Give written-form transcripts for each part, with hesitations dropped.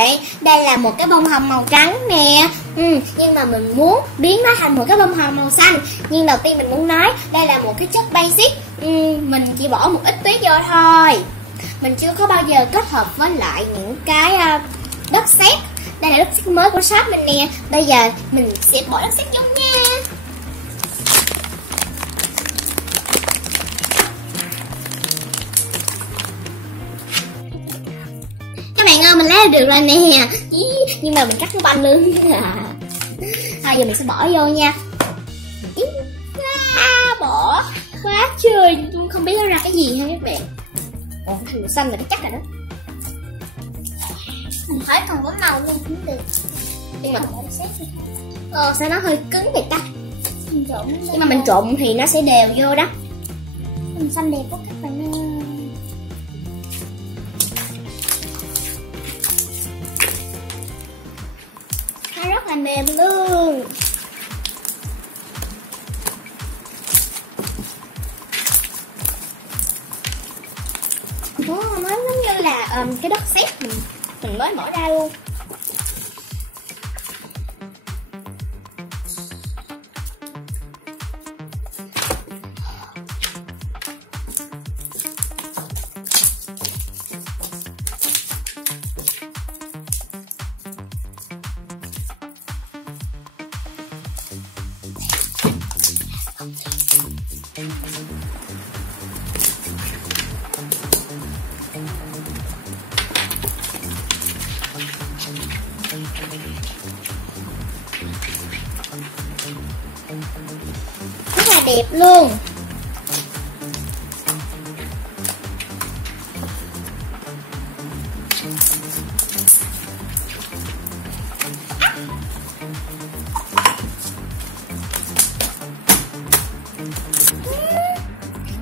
bạn, đây là một cái bông hồng màu trắng nè. Nhưng mà mình muốn biến nó thành một cái bông hồng màu xanh. Nhưng đầu tiên mình muốn nói đây là một cái chất basic. Mình chỉ bỏ một ít tuyết vô thôi. Mình chưa có bao giờ kết hợp với lại những cái đất sét. Đây là đất sét mới của shop mình nè. Bây giờ mình sẽ bỏ đất sét vô nha. Các bạn ơi, mình lấy được rồi nè. Nhưng mà mình cắt cái banh luôn. Thôi giờ mình sẽ bỏ vô nha. Bỏ quá trời, không biết nó ra cái gì ha các bạn. Màu xanh là nó chắc rồi đó. Mình thấy còn có màu luôn cũng được. Nhưng mà sao nó hơi cứng vậy ta? Nhưng mà mình trộn thì nó sẽ đều vô đó. Màu xanh đẹp quá các bạn ơi. Nó rất là mềm luôn. Nó giống như là cái đất sét mình mới mở ra luôn. Rất là đẹp luôn.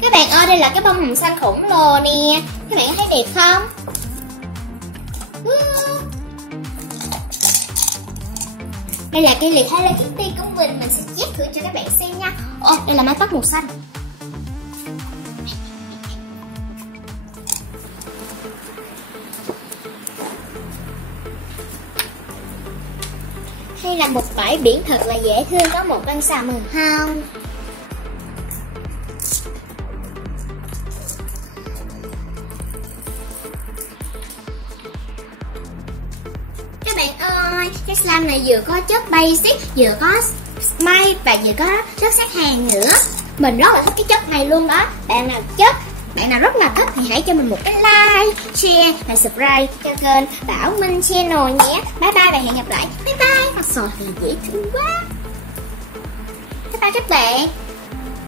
Các bạn ơi, đây là cái bông hồng xanh khổng lồ nè. Các bạn thấy đẹp không? Đây là cái liệt Hello Kitty của mình sẽ chép thử cho các bạn xem nha. Đây là mái tóc màu xanh. Hay là một bãi biển thật là dễ thương, có một con sò màu hồng. Các bạn ơi, cái slime này vừa có chất basic, vừa có smile và vừa có chất sát hàn nữa. Mình rất là thích cái chất này luôn đó. Bạn nào rất là thích thì hãy cho mình một cái like, share và subscribe cho kênh Bảo Minh Channel nhé. Bye bye và hẹn gặp lại. Bye bye. Mặt sò thì dễ thương quá. Bye bye các bạn.